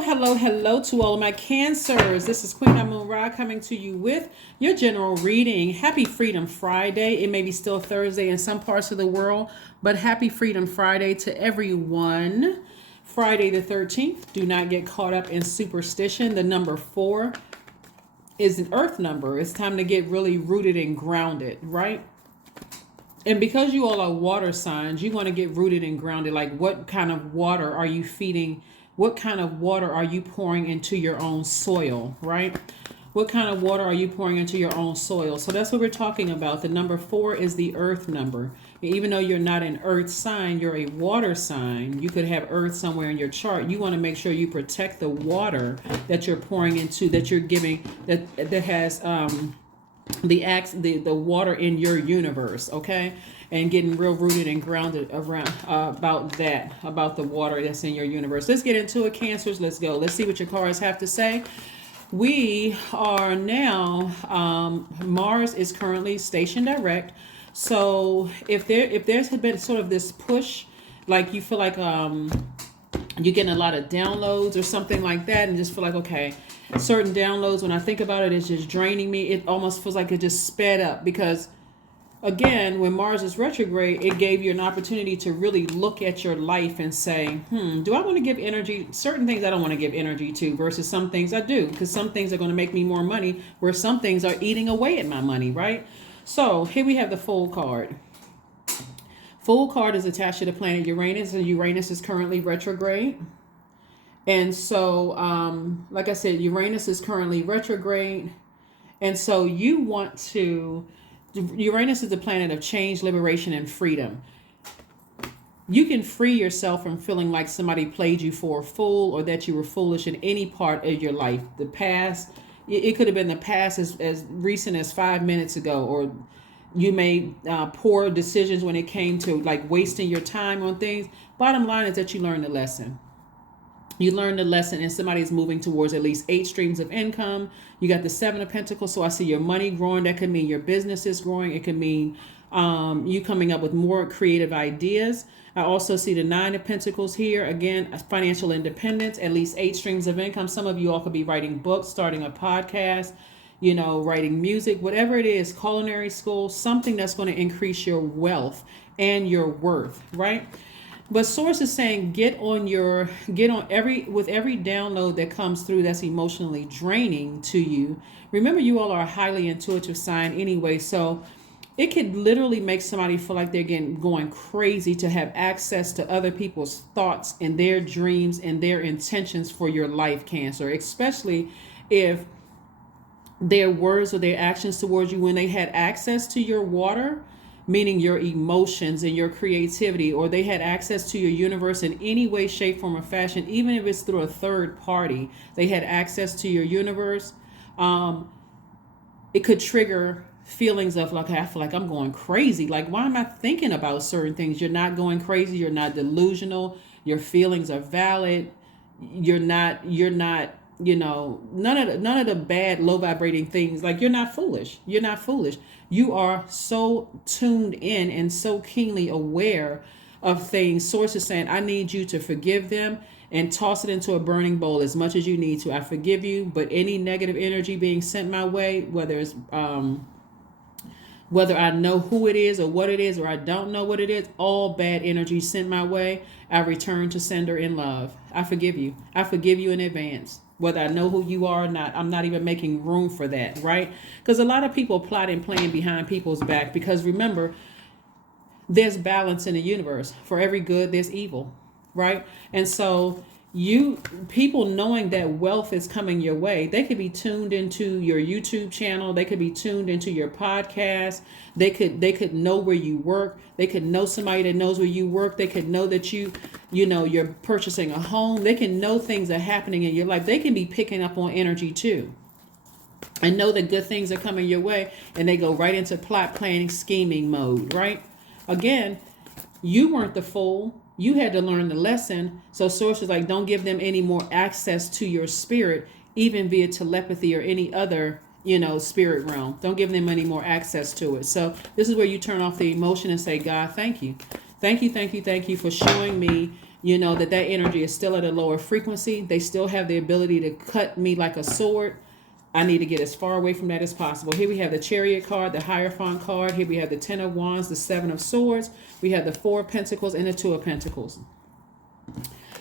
Hello to all of my cancers. This is Queen Amun Ra coming to you with your general reading. Happy Freedom Friday. It may be still Thursday in some parts of the world, but happy Freedom Friday to everyone. Friday the 13th. Do not get caught up in superstition. The number 4 is an earth number. It's time to get really rooted and grounded, right? And because you all are water signs, you want to get rooted and grounded. Like, what kind of water are you feeding? What kind of water are you pouring into your own soil, right? What kind of water are you pouring into your own soil? So that's what we're talking about. The number 4 is the earth number. Even though you're not an earth sign, you're a water sign. You could have earth somewhere in your chart. You want to make sure you protect the water that you're pouring into, that you're giving, that has the water in your universe, okay? And getting real rooted and grounded around about the water that's in your universe. Let's get into it, Cancers. Let's go. Let's see what your cards have to say. We are now, Mars is currently stationed direct. So if there's been sort of this push, like you feel like you're getting a lot of downloads or something like that, and just feel like, okay, certain downloads, when I think about it, it's just draining me. It almost feels like it just sped up because, again, when Mars is retrograde, it gave you an opportunity to really look at your life and say, do I want to give energy? Certain things I don't want to give energy to versus some things I do, because some things are going to make me more money where some things are eating away at my money, right? So here we have the Fool card. Fool card is attached to the planet Uranus, and Uranus is currently retrograde. And so, like I said, Uranus is currently retrograde. And so you want to... Uranus is the planet of change, liberation, and freedom. You can free yourself from feeling like somebody played you for a fool or that you were foolish in any part of your life. The past, it could have been the past as recent as 5 minutes ago, or you made poor decisions when it came to like wasting your time on things. Bottom line is that you learned a lesson. You learned a lesson, and somebody's moving towards at least 8 streams of income. You got the 7 of Pentacles, so I see your money growing. That could mean your business is growing. It could mean you coming up with more creative ideas. I also see the 9 of Pentacles here. Again, financial independence, at least 8 streams of income. Some of you all could be writing books, starting a podcast, writing music, whatever it is, culinary school, something that's going to increase your wealth and your worth, right? But source is saying with every download that comes through that's emotionally draining to you. Remember, you all are a highly intuitive sign anyway, so it could literally make somebody feel like they're going crazy to have access to other people's thoughts and their dreams and their intentions for your life, Cancer, especially if their words or their actions towards you when they had access to your water, meaning your emotions and your creativity, or they had access to your universe in any way, shape, form, or fashion, even if it's through a third party, they had access to your universe. It could trigger feelings of like, I feel like I'm going crazy. Like, why am I thinking about certain things? You're not going crazy. You're not delusional. Your feelings are valid. You're not, none of the bad, low vibrating things. Like, you're not foolish. You're not foolish. You are so tuned in and so keenly aware of things. Source is saying, I need you to forgive them and toss it into a burning bowl as much as you need to. I forgive you, but any negative energy being sent my way, whether it's whether I know who it is or what it is, or I don't know what it is, all bad energy sent my way, I return to sender in love. I forgive you. I forgive you in advance. Whether I know who you are or not, I'm not even making room for that, right? Because a lot of people plot and plan behind people's back, because remember, there's balance in the universe. For every good, there's evil, right? And so people knowing that wealth is coming your way, they could be tuned into your YouTube channel. They could be tuned into your podcast. They could know where you work. They could know somebody that knows where you work. They could know that you're purchasing a home. They can know things are happening in your life. They can be picking up on energy too, and know that good things are coming your way, and they go right into plot planning, scheming mode, right? Again, you weren't the fool. You had to learn the lesson. So sources like, don't give them any more access to your spirit, even via telepathy or any other, spirit realm. Don't give them any more access to it. So this is where you turn off the emotion and say, God, thank you. Thank you, thank you, thank you for showing me You know that energy is still at a lower frequency. They still have the ability to cut me like a sword. I need to get as far away from that as possible. Here we have the Chariot card, the Hierophant card. Here we have the Ten of Wands, the Seven of Swords. We have the Four of Pentacles and the Two of Pentacles.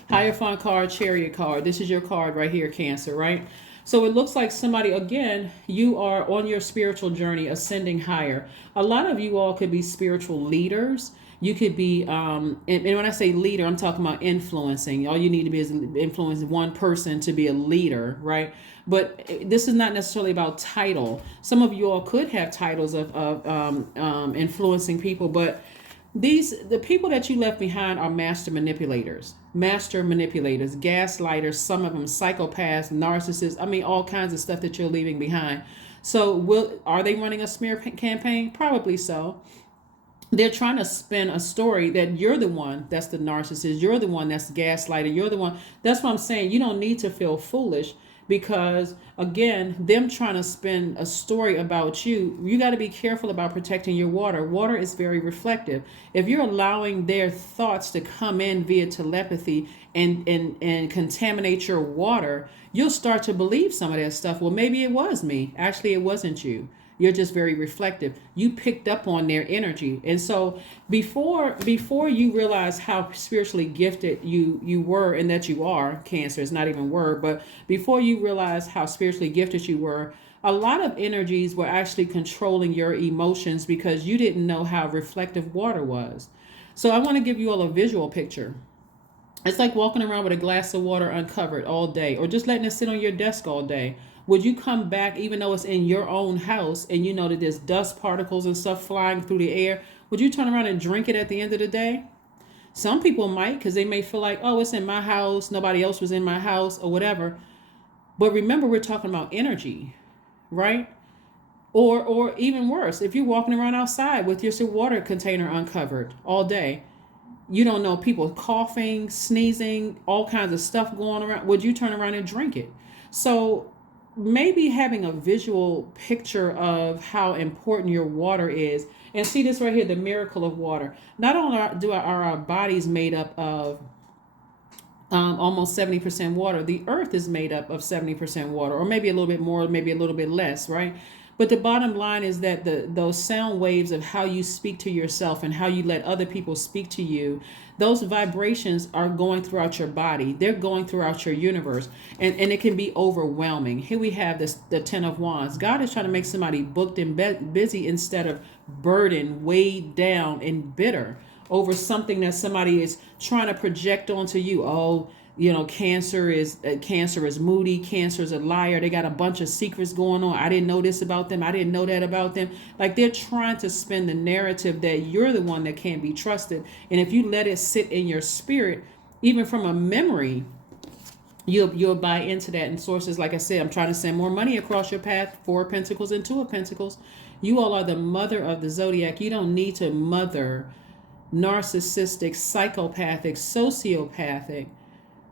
Hierophant card, Chariot card. This is your card right here, Cancer, right? So it looks like somebody, again, you are on your spiritual journey, ascending higher. A lot of you all could be spiritual leaders. You could be, and when I say leader, I'm talking about influencing. All you need to be is influence one person to be a leader, right? But this is not necessarily about title. Some of you all could have titles of influencing people, but the people that you left behind are master manipulators, gaslighters, some of them psychopaths, narcissists. I mean, all kinds of stuff that you're leaving behind. So are they running a smear campaign? Probably so. They're trying to spin a story that you're the one that's the narcissist. You're the one that's the gaslighter. You're the one. That's what I'm saying. You don't need to feel foolish because, again, them trying to spin a story about you got to be careful about protecting your water. Water is very reflective. If you're allowing their thoughts to come in via telepathy and contaminate your water, you'll start to believe some of that stuff. Well, maybe it was me. Actually, it wasn't you. You're just very reflective. You picked up on their energy. And so before you realize how spiritually gifted you were and that you are, Cancer, it's not even word, but before you realize how spiritually gifted you were, a lot of energies were actually controlling your emotions because you didn't know how reflective water was. So I want to give you all a visual picture. It's like walking around with a glass of water uncovered all day, or just letting it sit on your desk all day. Would you come back, even though it's in your own house and you know that there's dust particles and stuff flying through the air, would you turn around and drink it at the end of the day? Some people might, because they may feel like, oh, it's in my house, nobody else was in my house, or whatever. But remember, we're talking about energy, right? Or even worse, if you're walking around outside with your water container uncovered all day, you don't know, people coughing, sneezing, all kinds of stuff going around. Would you turn around and drink it? So maybe having a visual picture of how important your water is. And see this right here, the miracle of water. Not only are our bodies made up of almost 70% water, the earth is made up of 70% water, or maybe a little bit more, maybe a little bit less, right? But the bottom line is that those sound waves of how you speak to yourself and how you let other people speak to you, those vibrations are going throughout your body. They're going throughout your universe. And it can be overwhelming. Here we have the Ten of Wands. God is trying to make somebody booked and busy instead of burdened, weighed down, and bitter over something that somebody is trying to project onto you. Oh, you know, Cancer is moody. Cancer is a liar. They got a bunch of secrets going on. I didn't know this about them. I didn't know that about them. Like, they're trying to spin the narrative that you're the one that can't be trusted. And if you let it sit in your spirit, even from a memory, you'll buy into that. And sources, like I said, I'm trying to send more money across your path. Four of Pentacles and Two of Pentacles. You all are the mother of the Zodiac. You don't need to mother narcissistic, psychopathic, sociopathic,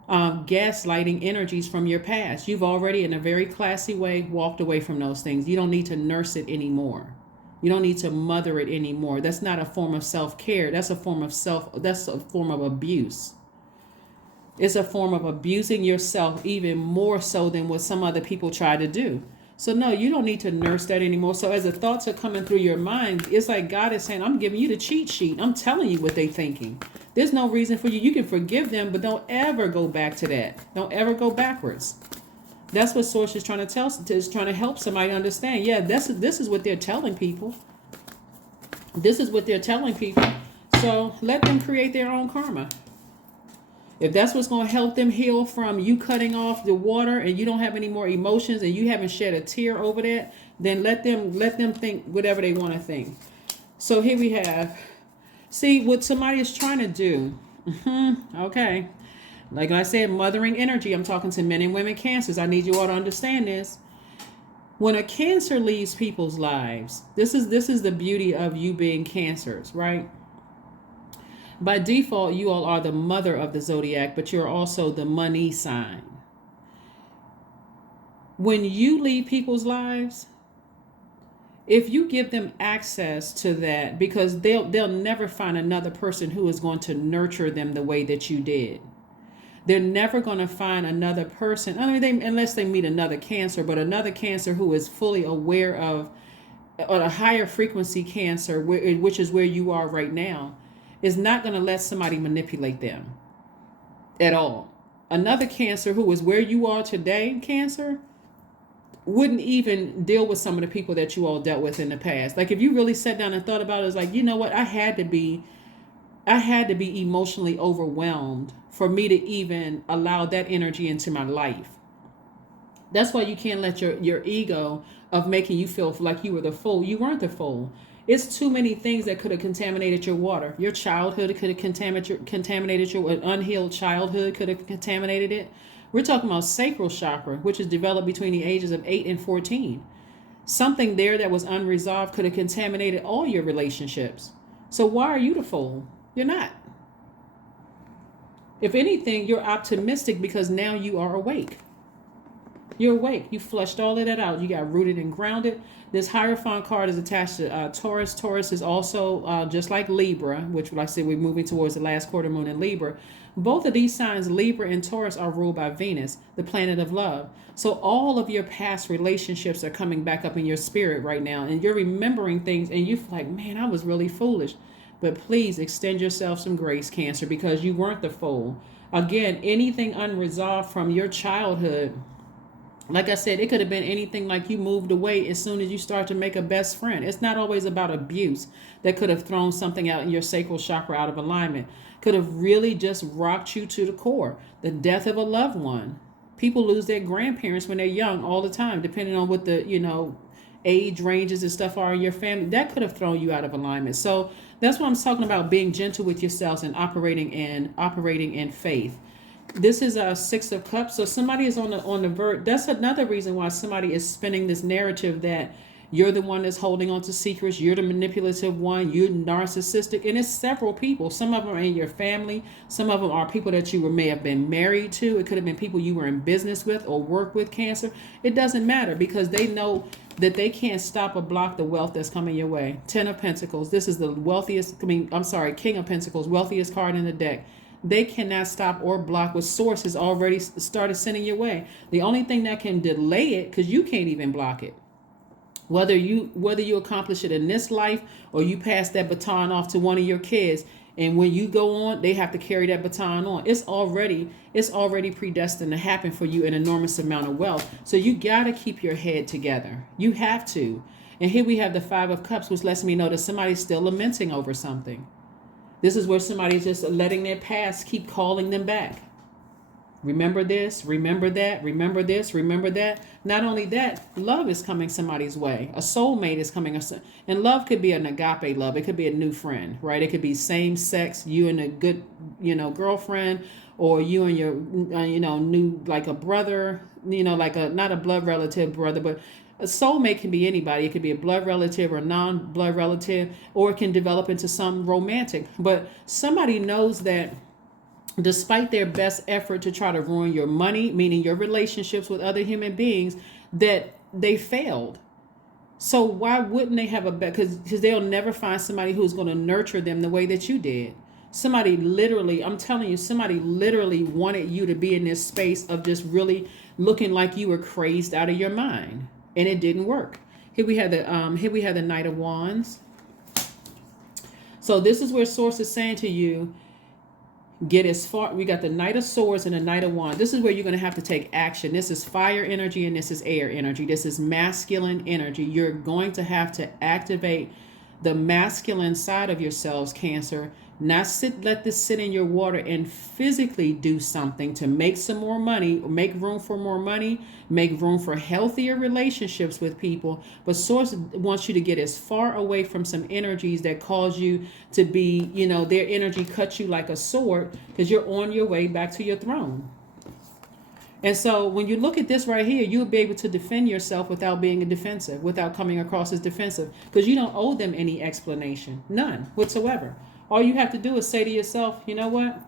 gaslighting energies from your past. You've already, in a very classy way, walked away from those things. You don't need to nurse it anymore. You don't need to mother it anymore. That's not a form of self-care. That's a form of abuse. It's a form of abusing yourself even more so than what some other people try to do. So no, you don't need to nurse that anymore. So as the thoughts are coming through your mind, it's like God is saying, I'm giving you the cheat sheet. I'm telling you what they're thinking. There's no reason for you. You can forgive them, but don't ever go back to that. Don't ever go backwards. That's what Source is trying to help somebody understand. Yeah, this is what they're telling people. This is what they're telling people. So let them create their own karma. If that's what's going to help them heal from you cutting off the water and you don't have any more emotions and you haven't shed a tear over that, then let them think whatever they want to think. So here we have, see what somebody is trying to do. Okay. Like I said, mothering energy. I'm talking to men and women Cancers. I need you all to understand this. When a Cancer leaves people's lives, this is the beauty of you being Cancers, right? By default, you all are the mother of the Zodiac, but you're also the money sign. When you leave people's lives, if you give them access to that, because they'll never find another person who is going to nurture them the way that you did. They're never going to find another person, unless they meet another Cancer, but another Cancer who is fully aware of a higher frequency Cancer, which is where you are right now, is not going to let somebody manipulate them at all. Another Cancer who is where you are today, Cancer, wouldn't even deal with some of the people that you all dealt with in the past. Like, if you really sat down and thought about it, it's like, you know what, I had to be emotionally overwhelmed for me to even allow that energy into my life. That's why you can't let your ego of making you feel like you were the fool. You weren't the fool. It's too many things that could have contaminated your water. Your childhood could have contaminated your unhealed childhood could have contaminated it. We're talking about sacral chakra, which is developed between the ages of 8 and 14. Something there that was unresolved could have contaminated all your relationships. So why are you the fool? You're not. If anything, you're optimistic because now you are awake. You're awake. You flushed all of that out. You got rooted and grounded. This Hierophant card is attached to Taurus. Taurus is also just like Libra, which, like I said, we're moving towards the last quarter moon in Libra. Both of these signs, Libra and Taurus, are ruled by Venus, the planet of love. So all of your past relationships are coming back up in your spirit right now. And you're remembering things and you're like, man, I was really foolish. But please extend yourself some grace, Cancer, because you weren't the fool. Again, anything unresolved from your childhood, like I said, it could have been anything like you moved away as soon as you start to make a best friend. It's not always about abuse that could have thrown something out in your sacral chakra out of alignment. Could have really just rocked you to the core. The death of a loved one. People lose their grandparents when they're young all the time, depending on what the, age ranges and stuff are in your family. That could have thrown you out of alignment. So that's what I'm talking about, being gentle with yourselves and operating in faith. This is a 6 of Cups. So somebody is on the verge. That's another reason why somebody is spinning this narrative that you're the one that's holding on to secrets. You're the manipulative one. You're narcissistic. And it's several people. Some of them are in your family. Some of them are people that you may have been married to. It could have been people you were in business with or work with, Cancer. It doesn't matter because they know that they can't stop or block the wealth that's coming your way. 10 of Pentacles. This is the King of Pentacles, wealthiest card in the deck. They cannot stop or block what source has already started sending your way. The only thing that can delay it, because you can't even block it. Whether you accomplish it in this life or you pass that baton off to one of your kids, and when you go on, they have to carry that baton on. It's already predestined to happen for you, an enormous amount of wealth. So you got to keep your head together. You have to. And here we have the 5 of Cups, which lets me know that somebody's still lamenting over something. This is where somebody's just letting their past keep calling them back. Remember this, remember that, remember this, remember that. Not only that, love is coming somebody's way. A soulmate is coming. And love could be an agape love. It could be a new friend, right? It could be same sex, you and a good, girlfriend, or you and your, new, like a brother, not a blood relative brother, but a soulmate can be anybody. It could be a blood relative or non-blood relative, or it can develop into some romantic. But somebody knows that despite their best effort to try to ruin your money, meaning your relationships with other human beings, that they failed. So why wouldn't they have because they'll never find somebody who's going to nurture them the way that you did. Somebody literally wanted you to be in this space of just really looking like you were crazed out of your mind, and it didn't work. Here we have the Knight of Wands. So this is where Source is saying to you, get as far. We got the Knight of Swords and the Knight of Wands. This is where you're going to have to take action. This is fire energy and this is air energy. This is masculine energy. You're going to have to activate the masculine side of yourselves, Cancer. Not let this sit in your water and physically do something to make some more money, or make room for more money, make room for healthier relationships with people. But Source wants you to get as far away from some energies that cause you to be, their energy cuts you like a sword, because you're on your way back to your throne. And so when you look at this right here, you'll be able to defend yourself without being defensive, without coming across as defensive, because you don't owe them any explanation, none whatsoever. All you have to do is say to yourself, you know what?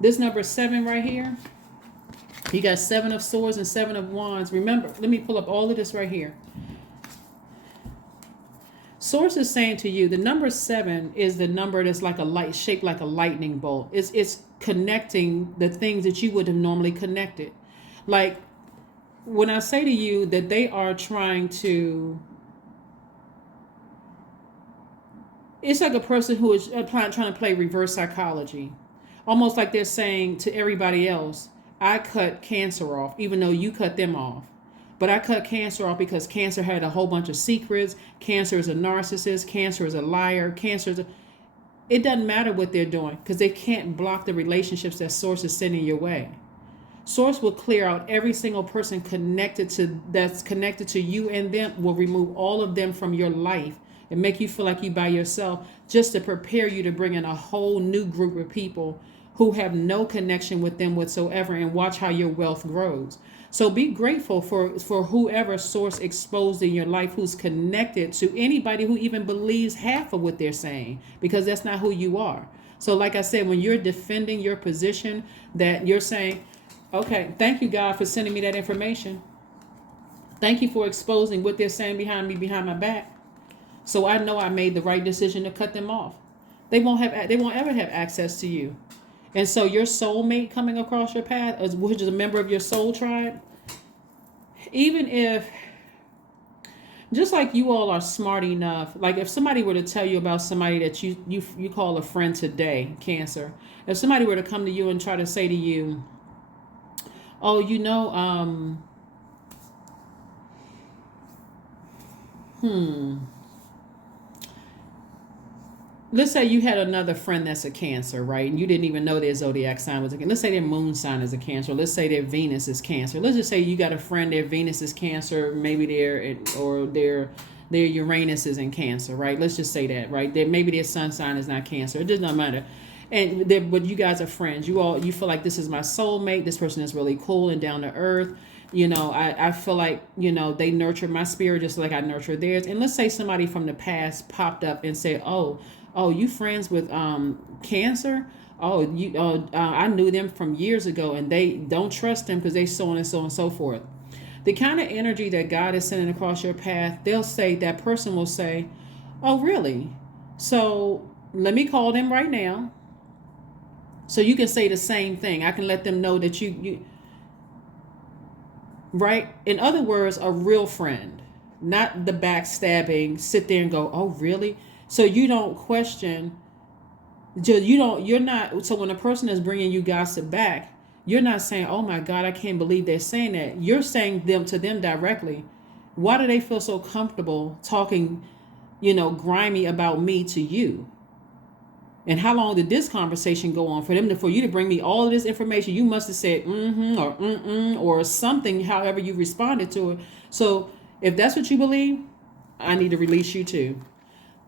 This number 7 right here, you got 7 of Swords and 7 of Wands. Remember, let me pull up all of this right here. Source is saying to you, the number 7 is the number that's like a light, shaped like a lightning bolt. It's connecting the things that you would have normally connected. Like when I say to you that they are trying to, it's like a person who is trying to play reverse psychology. Almost like they're saying to everybody else, I cut Cancer off, even though you cut them off. But I cut Cancer off because Cancer had a whole bunch of secrets. Cancer is a narcissist. Cancer is a liar. It doesn't matter what they're doing because they can't block the relationships that Source is sending your way. Source will clear out every single person that's connected to you, and them will remove all of them from your life and make you feel like you by yourself, just to prepare you to bring in a whole new group of people who have no connection with them whatsoever, and watch how your wealth grows. So be grateful for whoever Source exposed in your life, who's connected to anybody who even believes half of what they're saying, because that's not who you are. So like I said, when you're defending your position, that you're saying, okay, thank you, God, for sending me that information. Thank you for exposing what they're saying behind my back. So I know I made the right decision to cut them off. They won't ever have access to you. And so your soulmate coming across your path, which is a member of your soul tribe, even if, just like you all are smart enough, like if somebody were to tell you about somebody that you call a friend today, Cancer, if somebody were to come to you and try to say to you, oh, let's say you had another friend that's a Cancer, right? And you didn't even know their zodiac sign was a Cancer. Let's say their moon sign is a Cancer. Let's say their Venus is Cancer. Let's just say you got a friend, their Venus is Cancer, maybe their Uranus is in Cancer, right? Let's just say that, right? Maybe their sun sign is not Cancer. It does not matter. But you guys are friends. You feel like this is my soulmate. This person is really cool and down to earth. I feel like, they nurture my spirit just like I nurture theirs. And let's say somebody from the past popped up and said, oh, you friends with Cancer? I knew them from years ago, and they don't trust them because they so on and so and so forth. The kind of energy that God is sending across your path, that person will say, oh, really? So let me call them right now. So you can say the same thing. I can let them know that you right? In other words, a real friend, not the backstabbing, sit there and go, oh, really? So you don't question, you're not, so when a person is bringing you gossip back, you're not saying, oh my God, I can't believe they're saying that. You're saying to them directly, why do they feel so comfortable talking, grimy about me to you? And how long did this conversation go on? For you to bring me all of this information, you must have said or something, however you responded to it. So if that's what you believe, I need to release you too.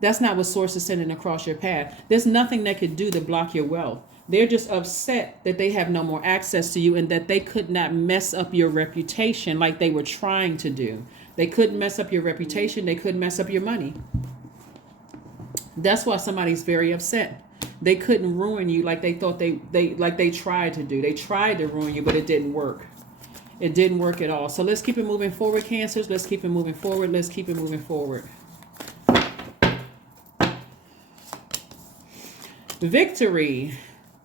That's not what Source is sending across your path. There's nothing they could do to block your wealth. They're just upset that they have no more access to you, and that they could not mess up your reputation like they were trying to do. They couldn't mess up your reputation. They couldn't mess up your money. That's why somebody's very upset. They couldn't ruin you like they thought they tried to do. They tried to ruin you, but it didn't work. It didn't work at all. So let's keep it moving forward, Cancers. Let's keep it moving forward. Let's keep it moving forward. Victory.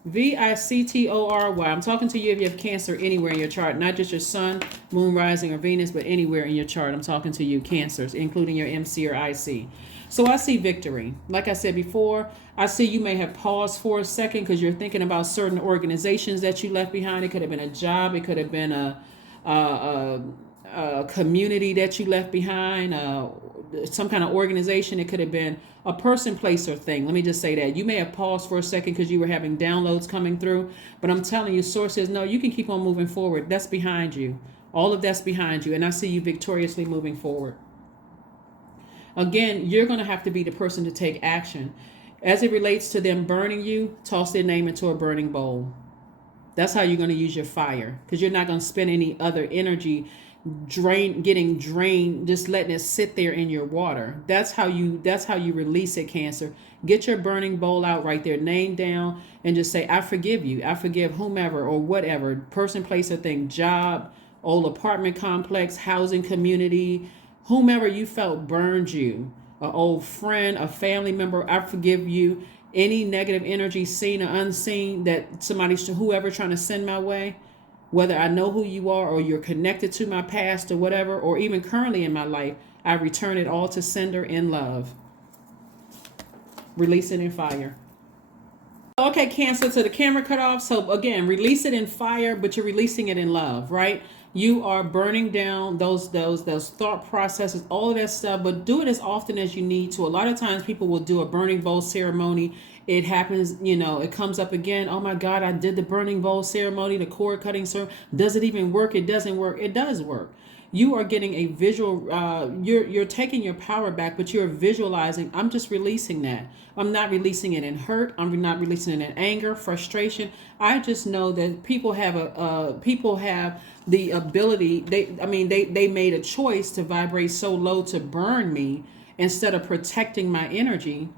Victory. I'm talking to you if you have Cancer anywhere in your chart, not just your sun, moon, rising, or Venus, but anywhere in your chart. I'm talking to you, Cancers, including your MC or IC. So I see victory. Like I said before, I see you may have paused for a second because you're thinking about certain organizations that you left behind. It could have been a job. It could have been a community that you left behind, some kind of organization. It could have been a person, place, or thing. Let me just say that. You may have paused for a second because you were having downloads coming through, but I'm telling you, Source says, no, you can keep on moving forward. That's behind you. All of that's behind you, and I see you victoriously moving forward. Again, you're going to have to be the person to take action. As it relates to them burning you, toss their name into a burning bowl. That's how you're going to use your fire, because you're not going to spend any other energy getting drained, just letting it sit there in your water. That's how you release it, Cancer. Get your burning bowl out, write their name down, and just say, I forgive you. I forgive whomever or whatever, person, place, or thing, job, old apartment complex, housing community, whomever you felt burned you. an old friend, a family member. I forgive you. Any negative energy, seen or unseen, that somebody, whoever, trying to send my way, whether I know who you are or you're connected to my past or whatever, or even currently in my life, I return it all to sender in love. Release it in fire. Okay, Cancer, so the camera cut off. So again, release it in fire, but you're releasing it in love, right? You are burning down those thought processes, all of that stuff, but do it as often as you need to. A lot of times people will do a burning bowl ceremony. It happens, it comes up again. Oh my God, I did the burning bowl ceremony, the cord cutting ceremony. Does it even work? It doesn't work. It does work. You are getting a visual, you're taking your power back, but you're visualizing, I'm just releasing that. I'm not releasing it in hurt. I'm not releasing it in anger, frustration. I just know that people have the ability, they made a choice to vibrate so low to burn me instead of protecting my energy.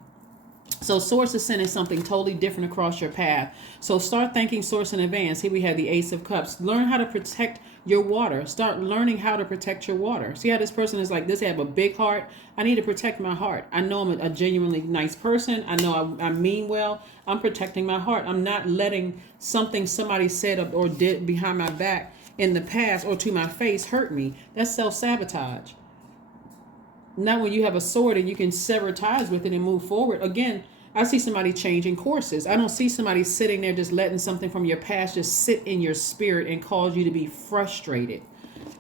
So Source is sending something totally different across your path. So start thanking Source in advance. Here we have the Ace of Cups. Learn how to protect your water. Start learning how to protect your water. See how this person is like this? They have a big heart. I need to protect my heart. I know I'm a genuinely nice person. I know I mean well. I'm protecting my heart. I'm not letting something somebody said or did behind my back in the past or to my face hurt me. That's self-sabotage. Now when you have a sword and you can sever ties with it and move forward, again, I see somebody changing courses. I don't see somebody sitting there just letting something from your past just sit in your spirit and cause you to be frustrated.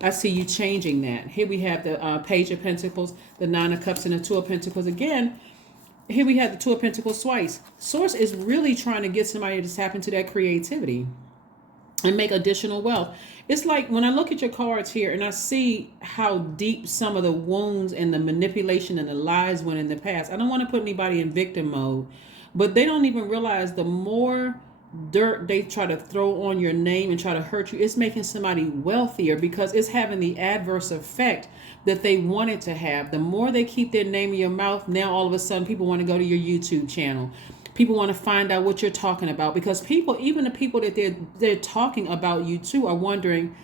I see you changing that. Here we have the Page of Pentacles, the Nine of Cups, and the Two of Pentacles. Again, here we have the Two of Pentacles twice. Source is really trying to get somebody to tap into that creativity and make additional wealth. It's like when I look at your cards here and I see how deep some of the wounds and the manipulation and the lies went in the past. I don't want to put anybody in victim mode, but they don't even realize the more dirt they try to throw on your name and try to hurt you, it's making somebody wealthier because it's having the adverse effect that they wanted to have. The more they keep their name in your mouth, now all of a sudden people want to go to your YouTube channel. People want to find out what you're talking about because people, even the people that they're talking about you to, are wondering,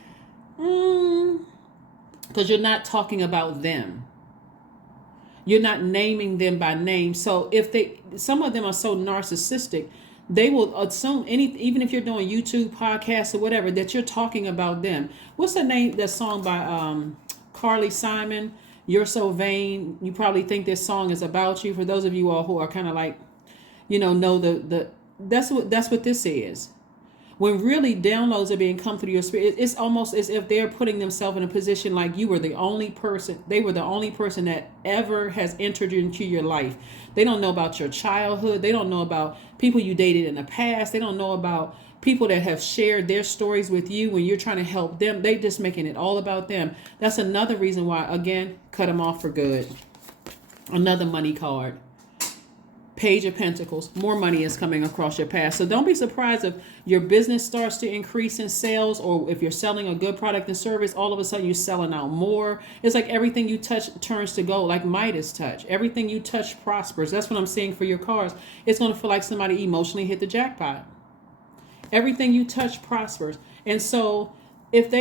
because you're not talking about them. You're not naming them by name. So some of them are so narcissistic, they will assume even if you're doing YouTube podcasts or whatever, that you're talking about them. What's the name? That song by Carly Simon, You're So Vain. You probably think this song is about you. For those of you all who are kind of like, know that's what this is. When really downloads are being come through your spirit, it's almost as if they're putting themselves in a position like you were the only person. They were the only person that ever has entered into your life. They don't know about your childhood. They don't know about people you dated in the past. They don't know about people that have shared their stories with you when you're trying to help them. They just making it all about them. That's another reason why, again, cut them off for good. Another money card. Page of Pentacles. More money is coming across your path. So don't be surprised if your business starts to increase in sales, or if you're selling a good product and service, all of a sudden you're selling out more. It's like everything you touch turns to gold, like Midas touch. Everything you touch prospers. That's what I'm seeing for your cards. It's going to feel like somebody emotionally hit the jackpot. Everything you touch prospers. And so if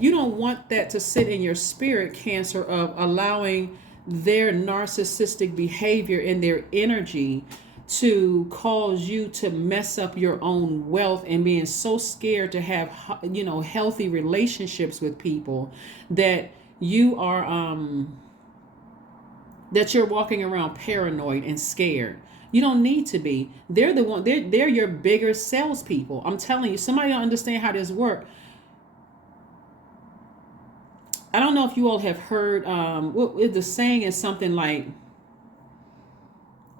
you don't want that to sit in your spirit, Cancer, of allowing their narcissistic behavior and their energy to cause you to mess up your own wealth, and being so scared to have healthy relationships with people that you are that you're walking around paranoid and scared. You don't need to be. They're your bigger salespeople. I'm telling you, somebody don't understand how this works. I don't know if you all have heard, the saying is something like,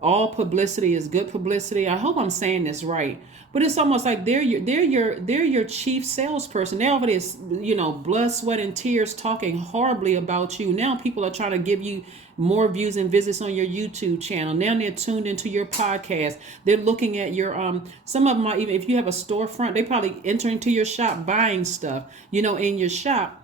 all publicity is good publicity. I hope I'm saying this right, but it's almost like they're your chief salesperson. They already is, blood, sweat, and tears talking horribly about you. Now people are trying to give you more views and visits on your YouTube channel. Now they're tuned into your podcast. They're looking at your some of them are, even if you have a storefront, they probably enter into your shop buying stuff, in your shop.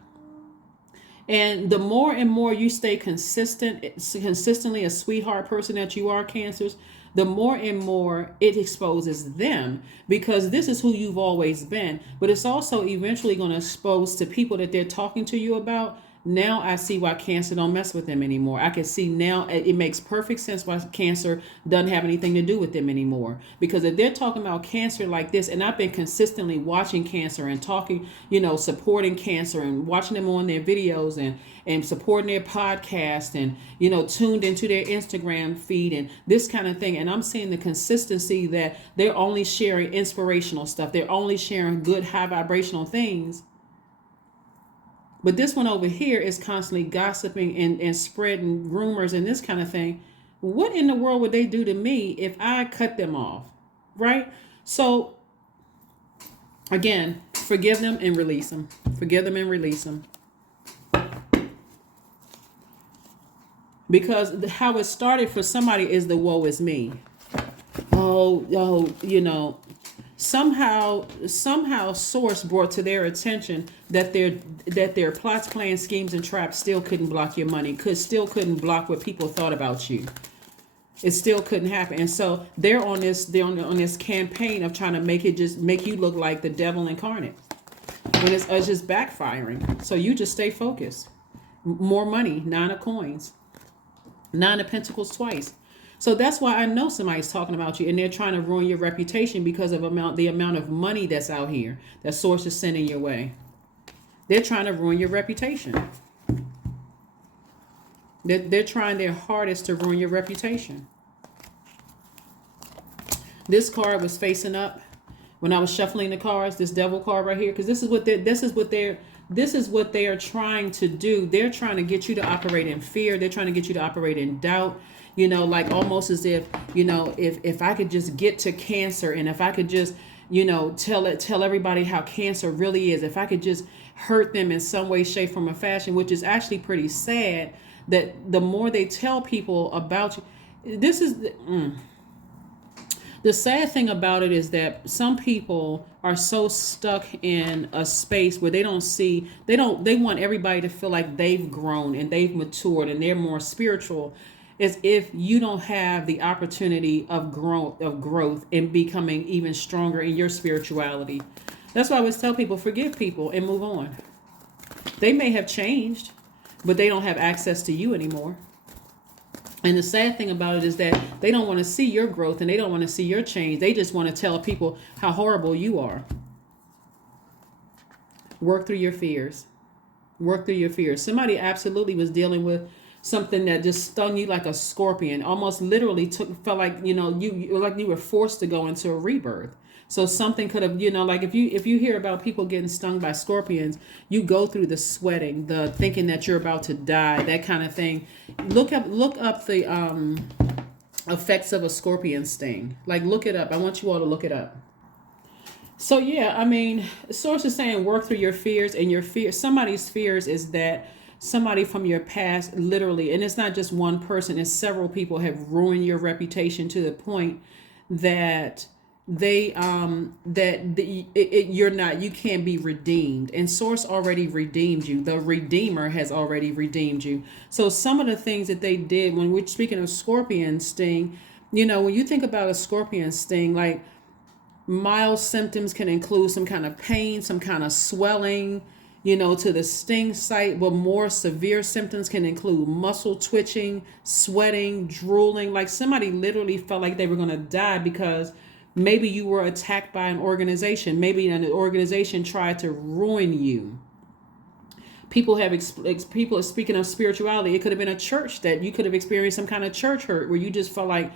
And the more and more you stay consistently a sweetheart person that you are, Cancers, the more and more it exposes them, because this is who you've always been. But it's also eventually going to expose to people that they're talking to you about Now I see why Cancer don't mess with them anymore. I can see now it makes perfect sense why Cancer doesn't have anything to do with them anymore. Because if they're talking about Cancer like this, and I've been consistently watching Cancer and talking, supporting Cancer and watching them on their videos and supporting their podcast and, tuned into their Instagram feed and this kind of thing. And I'm seeing the consistency that they're only sharing inspirational stuff. They're only sharing good, high vibrational things. But this one over here is constantly gossiping and spreading rumors and this kind of thing. What in the world would they do to me if I cut them off? Right? So, again, forgive them and release them. Forgive them and release them. Because how it started for somebody is the woe is me. Somehow source brought to their attention that their plots, plans, schemes, and traps still couldn't block your money, still couldn't block what people thought about you. It still couldn't happen. And so they're on this campaign of trying to make you look like the devil incarnate. When it's just backfiring. So you just stay focused. More money, 9 of coins. 9 of pentacles twice. So that's why I know somebody's talking about you and they're trying to ruin your reputation because of the amount of money that's out here that source is sending your way. They're trying to ruin your reputation. They're trying their hardest to ruin your reputation. This card was facing up when I was shuffling the cards, this devil card right here, because this is what they are trying to do. They're trying to get you to operate in fear. They're trying to get you to operate in doubt. Like almost as if, if I could just get to Cancer and if I could just, tell everybody how Cancer really is, if I could just hurt them in some way, shape, form, or fashion, which is actually pretty sad that the more they tell people about you, this is the sad thing about it is that some people are so stuck in a space where they want everybody to feel like they've grown and they've matured and they're more spiritual, as if you don't have the opportunity of growth and becoming even stronger in your spirituality. That's why I always tell people, forgive people and move on. They may have changed, but they don't have access to you anymore. And the sad thing about it is that they don't want to see your growth and they don't want to see your change. They just want to tell people how horrible you are. Work through your fears. Work through your fears. Somebody absolutely was dealing with something that just stung you like a scorpion, almost literally felt like, you were forced to go into a rebirth. So something could have, like if you hear about people getting stung by scorpions, you go through the sweating, the thinking that you're about to die, that kind of thing. Look up the effects of a scorpion sting. Like look it up. I want you all to look it up. So yeah, source is saying work through your fears, and your fear. Somebody's fears is that somebody from your past, literally, and it's not just one person, it's several people, have ruined your reputation to the point that you can't be redeemed, and source already redeemed you. The redeemer has already redeemed you. So some of the things that they did, when we're speaking of scorpion sting, when you think about a scorpion sting, like mild symptoms can include some kind of pain, some kind of swelling, to the sting site, but more severe symptoms can include muscle twitching, sweating, drooling, like somebody literally felt like they were going to die because maybe you were attacked by an organization. Maybe an organization tried to ruin you. People are speaking of spirituality. It could have been a church that you could have experienced some kind of church hurt where you just felt like,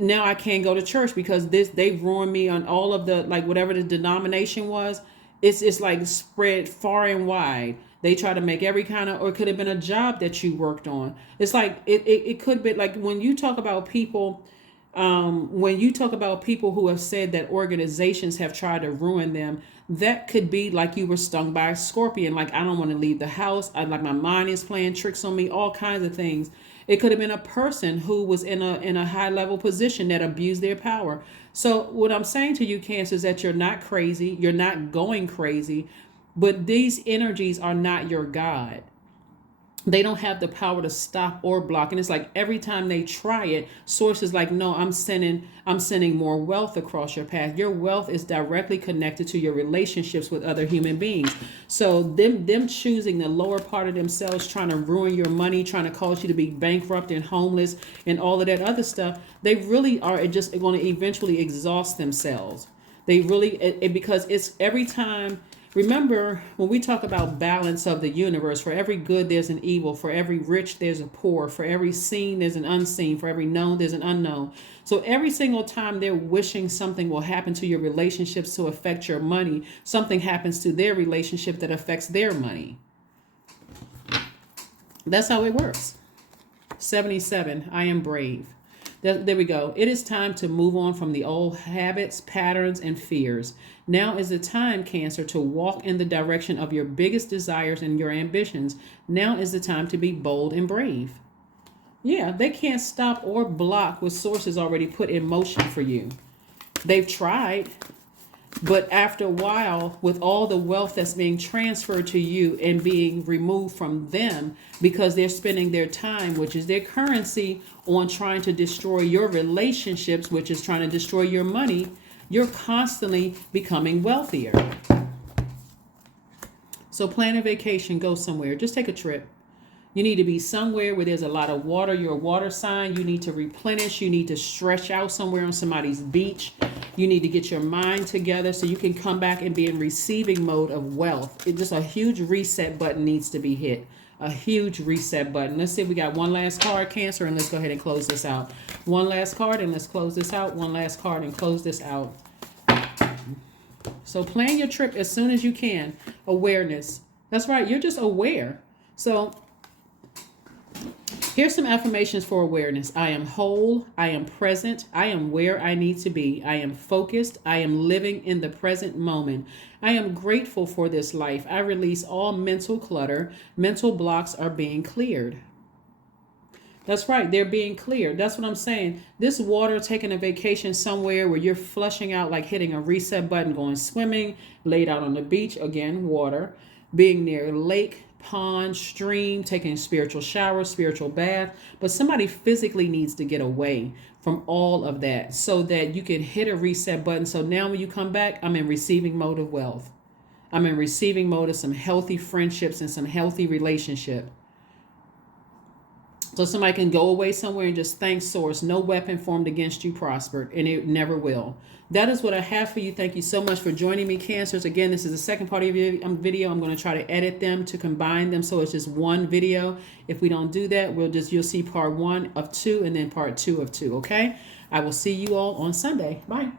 now I can't go to church because they've ruined me on all of the, like whatever the denomination was. It's like spread far and wide. They try to make every kind of, or it could have been a job that you worked on. It's like, it could be like when you talk about people, who have said that organizations have tried to ruin them, that could be like you were stung by a scorpion. Like, I don't want to leave the house. Like my mind is playing tricks on me, all kinds of things. It could have been a person who was in a high level position that abused their power. So what I'm saying to you, Cancer, is that you're not crazy. You're not going crazy, but these energies are not your God. They don't have the power to stop or block. And it's like every time they try it, source is like, no, I'm sending more wealth across your path. Your wealth is directly connected to your relationships with other human beings. So them choosing the lower part of themselves, trying to ruin your money, trying to cause you to be bankrupt and homeless and all of that other stuff, they really are just going to eventually exhaust themselves. They really, because it's every time. Remember, when we talk about balance of the universe, for every good, there's an evil. For every rich, there's a poor. For every seen, there's an unseen. For every known, there's an unknown. So every single time they're wishing something will happen to your relationships to affect your money, something happens to their relationship that affects their money. That's how it works. 77, I am brave. There we go. It is time to move on from the old habits, patterns, and fears. Now is the time, Cancer, to walk in the direction of your biggest desires and your ambitions. Now is the time to be bold and brave. Yeah, they can't stop or block what sources already put in motion for you. They've tried, but after a while, with all the wealth that's being transferred to you and being removed from them because they're spending their time, which is their currency, on trying to destroy your relationships, which is trying to destroy your money, you're constantly becoming wealthier. So plan a vacation, go somewhere, just take a trip. You need to be somewhere where there's a lot of water. You're a water sign. You need to replenish. You need to stretch out somewhere on somebody's beach. You need to get your mind together so you can come back and be in receiving mode of wealth. Just a huge reset button needs to be hit. A huge reset button. Let's see if we got one last card, Cancer, and let's go ahead and close this out. One last card and let's close this out. One last card and close this out. So plan your trip as soon as you can. Awareness. That's right. You're just aware. So here's some affirmations for awareness. I am whole. I am present. I am where I need to be. I am focused. I am living in the present moment. I am grateful for this life. I release all mental clutter. Mental blocks are being cleared. That's right. They're being cleared. That's what I'm saying. This water, taking a vacation somewhere where you're flushing out, like hitting a reset button, going swimming, laid out on the beach, again, water, being near a lake, pond, stream, taking a spiritual shower, spiritual bath. But somebody physically needs to get away from all of that so that you can hit a reset button. So now when you come back, I'm in receiving mode of wealth. I'm in receiving mode of some healthy friendships and some healthy relationship. So somebody can go away somewhere and just thank source. No weapon formed against you prospered, and it never will. That is what I have for you. Thank you so much for joining me, Cancers. Again, this is the second part of your video. I'm going to try to edit them to combine them so it's just one video. If we don't do that, you'll see part 1 of 2 and then part 2 of 2, okay? I will see you all on Sunday. Bye.